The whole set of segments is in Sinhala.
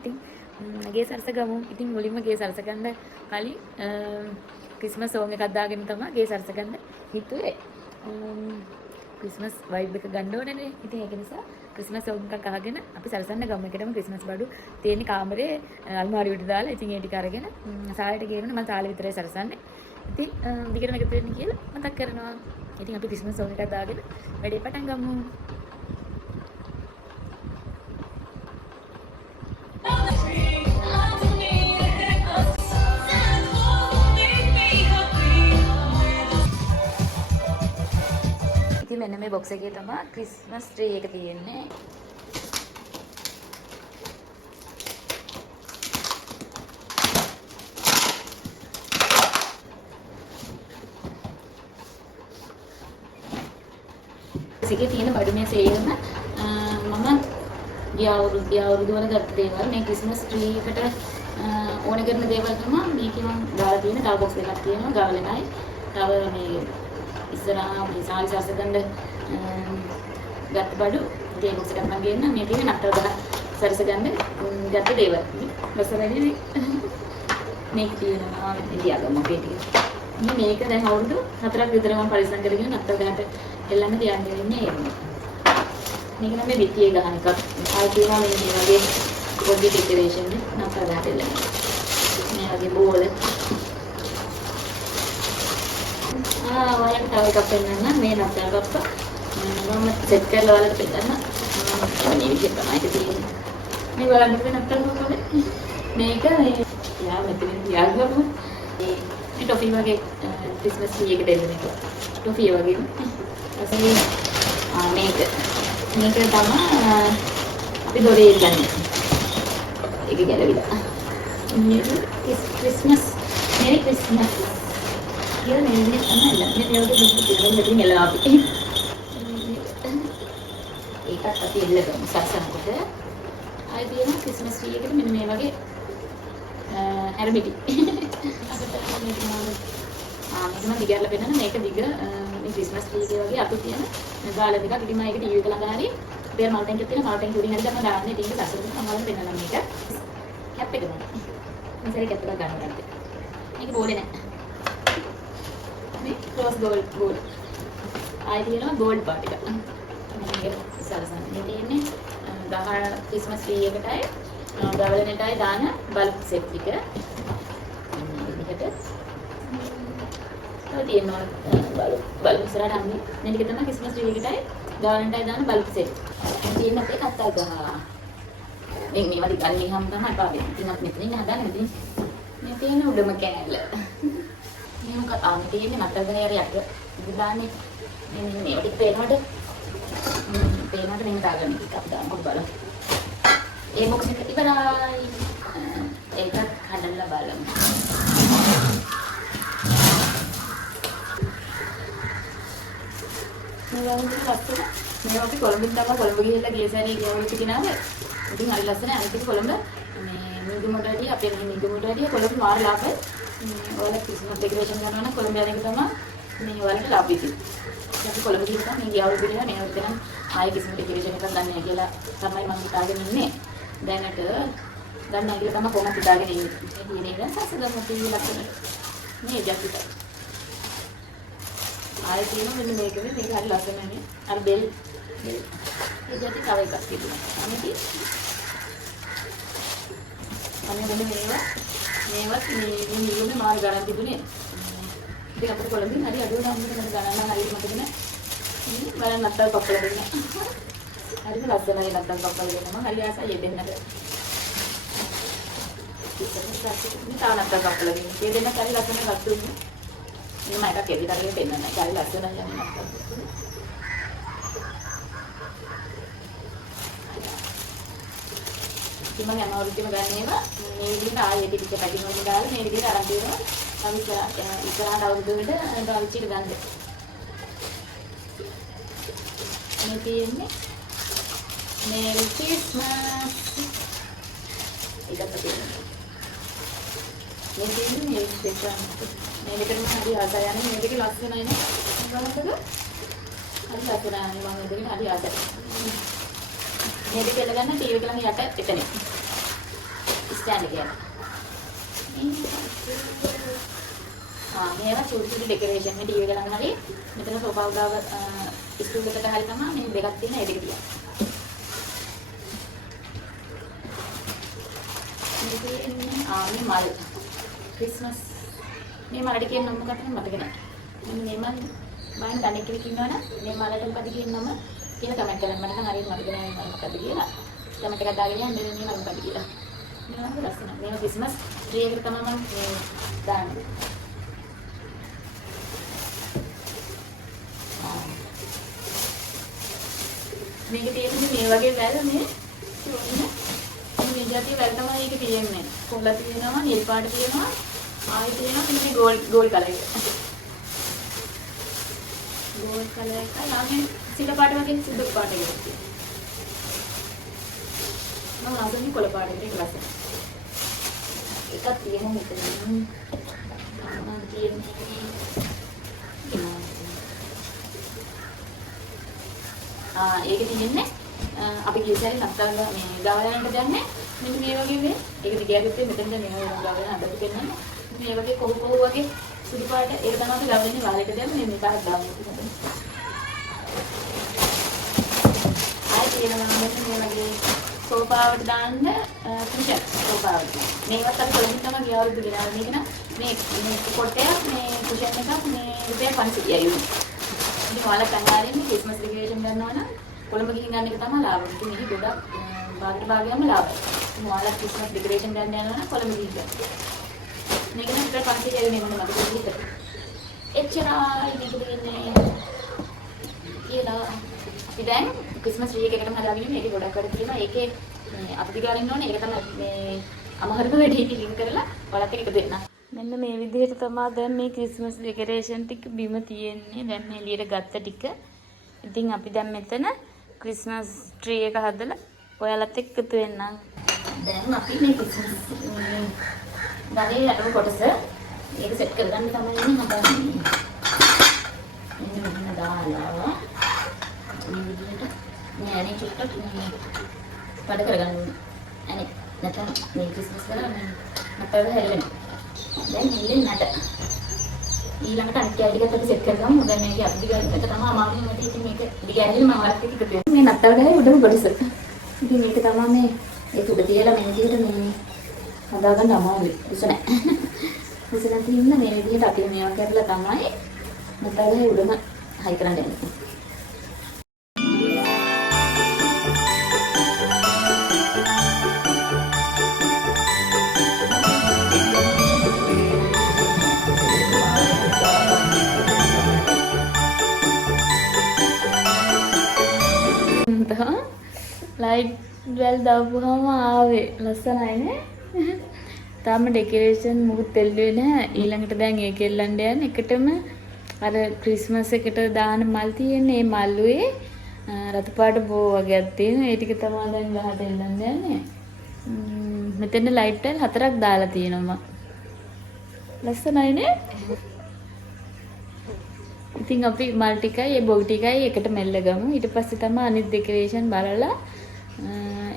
ඉතින් ගේ සරස ගමු. ඉතින් මුලින්ම ගේ සරස ගන්න කලින් ක්‍රිස්මස් සෝන් එකක් දාගෙන තමයි ගේ සරස ගන්න හිතුවේ. ක්‍රිස්මස් වයිබ් එක ගන්න ඕනේනේ. ඉතින් ඒක නිසා ක්‍රිස්මස් සෝන් එකක් අහගෙන අපි සරසන්න ගමු. එකටම ක්‍රිස්මස් බඩු තියෙන කාමරේ අල්මාරියට දාලා ඉතින් ඒ ටික අරගෙන සාලේට ගේනවා. මම සාලේ විතරයි සරසන්නේ. ඉතින් දිගටම එකතු වෙන්න කියලා මතක් කරනවා. ඉතින් අපි ක්‍රිස්මස් සෝන් එකක් දාගෙන වැඩේ පටන් ගමු. මෙන්න මේ බොක්ස් එකේ තමයි ක්‍රිස්මස් ට්‍රී එක තියෙන්නේ. සිකේ තියෙන බඩු මේ සේරම මම ගිය අවුරුදු වල ගත්ත දේවල්. මේ ක්‍රිස්මස් ට්‍රී එකට ඕන කරන දේවල් තමයි මේකේ මම දාලා තියෙන. තව බොක්ස් එකක් තියෙනවා ගාවලනයි. තව මේ ඉස්සරහා මේ සාලි සරස ගන්න ගත්ත බඩු ඒ බොක්ස් එකක් මම ගේන්න. මේ තියෙන නත්තල් ගහ සරස ගන්න ගත්ත දේවල්. ලස්සනයි මේක තියෙනවා ඉතියාගම අපේ ටික. මේක දැන් අවුරුදු 4ක් විතර මම පරිස්සම් කරගෙන නත්තල් ගහට එල්ලන්න තියන්න වෙන්නේ ඒක. මේක නම් මේ පිටියේ ගහන එකක්. ආයි තියෙනවා මේ වගේ පොඩි ඩෙකරේෂන් එක නත්තල් ගහට එල්ලන්න. මේ වගේ බෝල ඔයාලට තව එකක් පෙන්නන්න. මේ නත්තල් කප්ප මම සෙට් කරලා ඔයාලට පෙන්නන්න. මේ විදිහට තමයි ඒක තියෙන්නේ. මේ බලන්න මේ නත්තල් කප්ප මේක යා මෙතන තියාගමු. මේ ටොෆි වගේ ක්‍රිස්මස් ට්‍රී එකට දෙන්න එක. ටොෆි වගේ. අසලේ මේක තමයි අපි දොරේ ඉල්ලන්නේ. ඒක ගැලවිලා. මේ ක්‍රිස්මස් මෙරි ක්‍රිස්මස් කියලා නෙමෙයි තමයි ඉල්ලන්නේ. මේ දෙවියන්ට දෙන්න මෙලා අපි. ඒකත් අපි ඉල්ලගමු සසනකොට. ආයි තියෙන ක්‍රිස්මස් ට්‍රී එකට මෙන්න මේ වගේ ඇරමිටි. මේකම දිගටලා පෙන්නන මේක දිග මේ ක්‍රිස්මස් ට්‍රී එක වගේ අපි තියෙන ගාලා දෙකක්. ඉතින් මම ඒක ටීවී එක ළඟ හරි බෙර මවුන්ටන් එකක් තියෙන මවුන්ටන් උඩින් හරි තමයි දාන්නේ. ටීවී එක අසලට මම වල පෙන්නන මේක. කැප් එක ගන්න. ඉතින් කැප් එක ගන්න. මේක බෝලේ නෑ. මේ රෝස් ගෝල්ඩ්. ආයි තියෙනවා ගෝල්ඩ් පාට් එක. මේක සරසන්න. මේ තියෙන්නේ ගහ ක්‍රිස්මස් ට්‍රී එකටයි ගවලනටයි දාන බල්බ් සෙට් එක. මේකට තියෙනවා බල්බ් ඉස්සරහට අන්නේ. මේ ටික තමයි ක්‍රිස්මස් ට්‍රී එකටයි ගවලනටයි දාන බල්බ් සෙට්. තියෙන අපේ කත්තල් ගහ. මේවා දිගන්නේ හැම තමයි පාවෙ. ඉතින් අපි මෙතනින් හදාන්නේ මෙතනින්. මේ තියෙන උඩම කෑල්ල. මේ මොකක්ද ආන්නේ තියෙන්නේ නත්තල් ගහේ හරි යට. ඉතින් දාන්නේ මේ ටික පේනකොට මෙහෙම දාගන්න ටිකක් දාන්න බලන්න. ඒ බොක්ස් එක ඉවරයි. ඒකත් හදලා බලමු. මේවා අපි කොළඹින් තමයි කොළඹ ගිහිල්ලා ගියසෑනේ ගියවලු තිකිනාද. ඉතින් හරි ලස්සනයි. අනිත් එක කොළඹ මේ නිදුමුඩඩිය අපේ මේ නිදුමුඩඩිය කොළඹ මාර ලාභයි. ඔයාලා ක්‍රිස්මස් ඩෙකරේෂන් කරනවා නම් කොළඹ යන එක තමයි මේ ඔයාලට ලාභයි තියෙන්නේ. අපි කොළඹ ගිහින් මේ ගියවලු පිළිලා මේ වගේ නම් ආයෙ ක්‍රිස්මස් ඩෙකරේෂන් එකක් ගන්න කියලා තමයි මම හිතාගෙන ඉන්නේ. දැනට ගන්න කියලා තමයි කොහොමද හිතාගෙන ඉන්නේ. මේ නේද සසගම තියෙන ලක්ෂණ. මේ ජැකිට. ආයෙ තියෙනවා මෙන්න මේක හරි ලස්සනනේ. අර බෙල් ඒ ජැකි තව එකක් තිබුණා. අනේ මෙන්න මේවත් මේ නිලුනේ මාර ගණන් තිබුණේ. ඉතින් අපිට කොළඹින් හරි අඩුව නම් මොකද ගණන් නම් හරි මතක නෑ. බලන්න නැත්තම් පප්පල දෙන්න. හරිද ලස්සනයි නැත්තම් පප්පල දෙන්නම හරි ආසයි දෙන්නට. ඉතින් තාම නැත්තම් පප්පල දෙන්න. ඒ දෙන්න හරි ලස්සන ගත්තුනේ. මම එකක් එදිට අරගෙන දෙන්නන්න. හරි ලස්සනයි යන්නේ නැත්තම්. ඉතින් මම අමාරුදීම ගන්නේවා මේ විදිහට ආයෙ ටික පැකින් වලින් දාලා මේ විදිහට අරන් දෙනවා. අපි ඉස්සරහට අවුරුද්දකට පාවිච්චි කරගන්න. මේ තියෙන්නේ Merry Christmas. ඒකත් තියෙනවා. මේ තියෙන්නේ Merry Christmas. මේකට හරි ආසයි යන්නේ. මේක ලස්සනයි නේ. බලන්නකෝ. හරි ලස්සනයි. මම මේකට හරි ආසයි. මේක කියලා ගන්න ටීවී එක ළඟ යට එතන. ස්ටෑන්ඩ් එක. මේවා චූටි ඩෙකොරේෂන් මේ ටීවී එක ළඟ හරි මෙතන සෝෆා උඩව ස්ටූල් එකට හරි තමයි මේ දෙකක් තියෙන ඒ දෙක තියන්නේ. මේ මල් ක්‍රිස්මස් මේ මලට කියන නම මොකක්ද මතක නැහැ. මේ මල් මම දන්නේ කෙනෙක් ඉන්නවනම් මේ මලට මොකද කියන නම කියලා කමෙන්ට් කරන්න. මට නම් හරියට මතක නැහැ මේ මොකක්ද කියලා. කමෙන්ට් එකක් දාගෙන යන්න මේ මල මොකක්ද කියලා. මේක ලස්සනයි. මේ ක්‍රිස්මස් ට්‍රී එකට තමයි මම මේ දාන්නේ. මේක තියෙන්නේ මේ වගේ වැල් මේ මේ જાතිය වැල් තමයි මේක තියෙන්නේ. කොළ තියෙනවා, නිල් පාට තියෙනවා, ආයෙ තියෙනවා මේ ගෝල්ඩ් කලර් එක. ගෝල්ඩ් කලර් එක ළඟින් සිල පාට වගේ සුදු පාට එකක් තියෙනවා. මම අසන්නේ කොළ පාට එක ලස්සනයි. එකක් තියෙනවා මෙතන. මම තියෙන්නේ ඒක තියෙන්නේ අපි ගියසරේ නත්තල් මේ ගාවලා යන්න දැන්නේ මෙන්න මේ වගේ මේ ඒක දිගහැරුත්තේ මෙතනද මේ ගාවලා හදපු දෙන්නේ මේ වගේ කොහොම වගේ සුදු පාට ඒක තමයි අපි ගාවලා ඉන්නේ වාලෙට දැම්ම මේ කාට දාන්න තියෙනවා ආයෙ තියෙනවා මෙන්න මේ වගේ සෝෆාවට දාන්න කුෂන් සෝෆාවට මේවත් අපි කොලින් තමයි ගිය අවුරුදු ගෙනාවා මේක නම් මේ කොටයක් මේ කුෂන් එකක් මේ රුපියල් 500යි ඉතින් ඔයාලා කන්නාරින්නේ ක්‍රිස්මස් ඩෙකොරේෂන් කරනවා නම් කොළඹ ගිහින් ගන්න එක තමයි ලාභය. ඉතින් මේක ගොඩක් භාගයම ලාභයි. ඉතින් ඔයාලා ක්‍රිස්මස් ඩෙකොරේෂන් ගන්න යනවා නම් කොළඹ ගිහින් ගන්න. මේක නම් රුපියල් 500 නේ මම මතක විතර. එච්චරයි මේක දෙන්නේ. කියලා අපි දැන් ක්‍රිස්මස් ට්‍රී එකකටම හදාගෙන මේක ගොඩක් වැඩ තියෙනවා. ඒකේ මේ අපි දිගාරින්න ඕනේ. ඒක තමයි මේ අමහරම වැඩි ලින්ක් කරලා ඔයාලත් එක්ක එකතු වෙන්න. මෙන්න මේ විදිහට තමයි දැන් මේ ක්‍රිස්මස් ඩෙකොරේෂන් ටික බිම තියෙන්නේ. දැන් මේ එළියට ගත්ත ටික. ඉතින් අපි දැන් මෙතන ක්‍රිස්මස් ට්‍රී එක හදලා ඔයාලත් එක්ක එකතු වෙන්නම්. දැන් අපි මේ ක්‍රිස්මස් ගලේ අටව කොටස ඒක සෙට් කරගන්න තමයි ඉන්නේ හදන්නේ. මෙන්න දාලා මේ විදිහට මේ අනේ චුට්ටක් මේ පඩ කරගන්න ඕනේ. අනේ නැත්නම් මේ ක්‍රිස්මස් කරලා මේ නැත්නම් හැලෙන්නේ. දැන් හෙල්ලෙන්නට ඊළඟට අනිත් කැලේ ටිකත් අපි සෙට් කරගමු. දැන් මේක අපි ගන්න එක තමයි අමාරුම වැඩි. ඉතින් මේක දිගහැරෙන්න මම ඔයාලත් එක්ක එකතු වෙනවා. මේ නත්තල් ගහේ උඩම කොටස. ඉතින් මේක තමයි මේ ඒක උඩ තියලා මේ විදිහට මේ හදාගන්න අමාරුයි. උස නැහැ. උස නැති ඉන්න මේ විදිහට අපි මේවා කරලා තමයි නත්තල් ගහේ උඩම හයි කරන්න යන්නේ. ලයිට් වැල් දාපුවාම ආවේ ලස්සනයි නේ. තාම ඩෙකොරේෂන් මොකුත් දෙල්ලුවේ නැහැ. ඊළඟට දැන් ඒක එල්ලන්න යන්නේ එකටම අර ක්‍රිස්මස් එකට දාන මල් තියෙන්නේ. මේ මල්ුවේ රතු පාට බෝ වගේක් තියෙනවා. ඒ ටික තමයි දැන් ගහට එල්ලන්න යන්නේ. මෙතන ලයිට් වැල් 4ක් දාලා තියෙනවා. ලස්සනයි නේ. ඉතින් අපි මල් ටිකයි ඒ බොග් ටිකයි එකට මෙල්ල ගමු. ඊට පස්සේ තමයි අනිත් ඩෙකොරේෂන් බලලා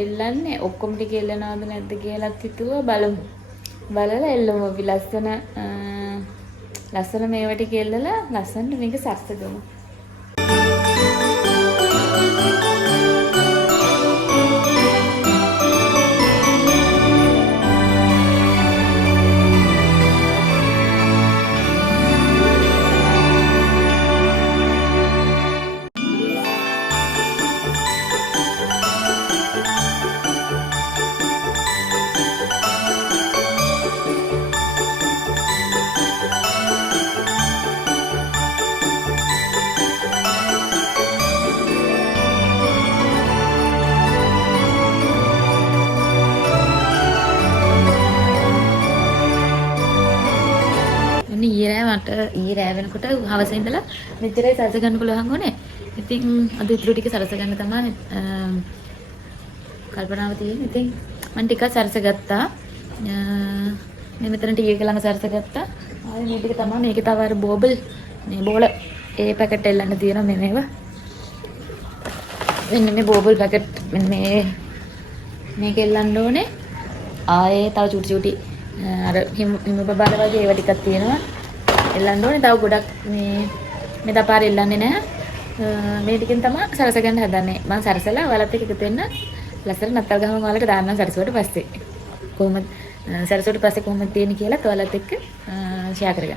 එල්ලන්නේ. ඔක්කොම ටික එල්ලනවද නැද්ද කියලාත් හිතුවා බලමු. බලලා එල්ලමු අපි ලස්සන මේවා ටික එල්ලලා ලස්සනට මේක සස්සගමු. ඊයේ රෑ වෙනකොට හවස ඉඳලා මෙච්චරයි සරස ගන්න පුළුවන් වුණේ. ඉතින් අද ඉතුරු ටික සරස ගන්න තමයි කල්පනාව තියෙන්නේ. ඉතින් මම ටිකක් සරස ගත්තා. මේ මෙතන ටී එක ළඟ සරස ගත්තා. ආයේ මේ ටික තමයි මේකේ තව අර බෝබල් මේ බෝල ඒ පැකට් එල්ලන්න තියෙනවා මේ මේවා. මෙන්න මේ බෝබල් පැකට් මෙන්න මේක එල්ලන්න ඕනේ. ආයේ තව චුටි අර හිම බබාල වගේ ඒවා ටිකක් තියෙනවා. එල්ලන්න ඕනේ. තව ගොඩක් මේ දපාර එල්ලන්නේ නැහැ. මේ ටිකෙන් තමයි සරස ගන්න හදන්නේ. මම සරසලා ඔයාලත් එක්ක එකතු වෙන්න ලස්සන නත්තල් ගහම ඔයාලට දාන්නම් සරසුවට පස්සේ. කොහොමද සරසුවට පස්සේ කොහොමද තියෙන්නේ කියලා ඔයාලත් එක්ක ෂෙයා කරගන්න.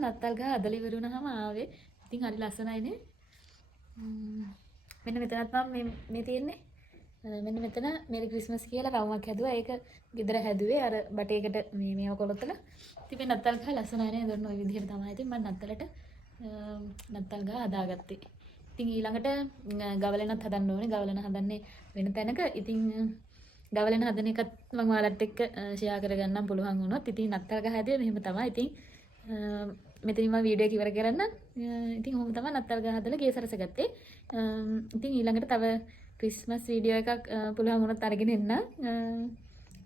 නත්තල් ගහ අදලා ඉවර වුණාම ආවේ. ඉතින් හරි ලස්සනයිනේ. මෙන්න මෙතනත් මම මේ තියෙන්නේ. මෙන්න මෙතන මෙරි ක්‍රිස්මස් කියලා රවුමක් හැදුවා. ඒක ගෙදර හැදුවේ අර බටේකට මේව කොලොත්තලා. ඉතින් මේ නත්තල් ගහ ලස්සනයිනේ. දොන්න ওই විදිහට තමයි ඉතින් මම නත්තලට නත්තල් ගහ හදාගත්තේ. ඉතින් ඊළඟට ගවලෙනත් හදන්න ඕනේ. ගවලෙන හදන්නේ වෙන තැනක. ඉතින් ගවලෙන හදන එකත් මම ඔයාලත් එක්ක ෂෙයා කරගන්නම් පුළුවන් වුණොත්. ඉතින් නත්තල් ගහ හැදුවේ මෙහෙම තමයි. ඉතින් මෙතනින් මම වීඩියෝ එක ඉවර කරන්න. ඉතින් ඔහොම තමයි නත්තල් ගහ හදලා ගේ සරස ගත්තේ. ඉතින් ඊළඟට තව ක්‍රිස්මස් වීඩියෝ එකක් පුළුවන් වුණොත් අරගෙන එන්න.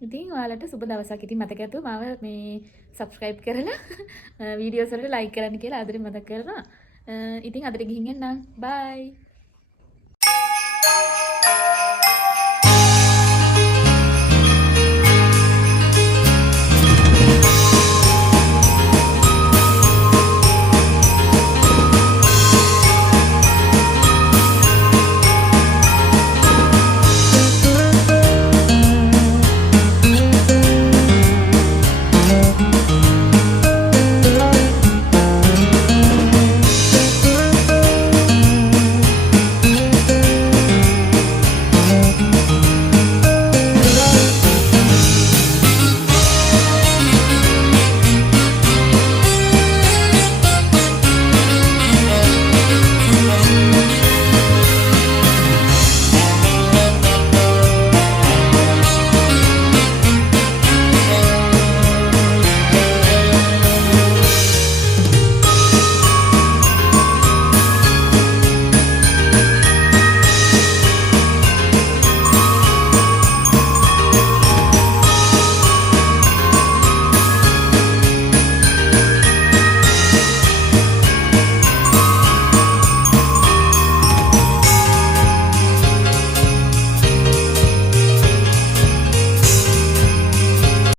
ඉතින් ඔයාලට සුබ දවසක්. ඉතින් මතක ඇතුව මාව මේ subscribe කරලා වීඩියෝස් වලට like කරන්න කියලා ආදරෙන් මතක් කරනවා. ඉතින් අදට ගිහින් එන්නම්. bye.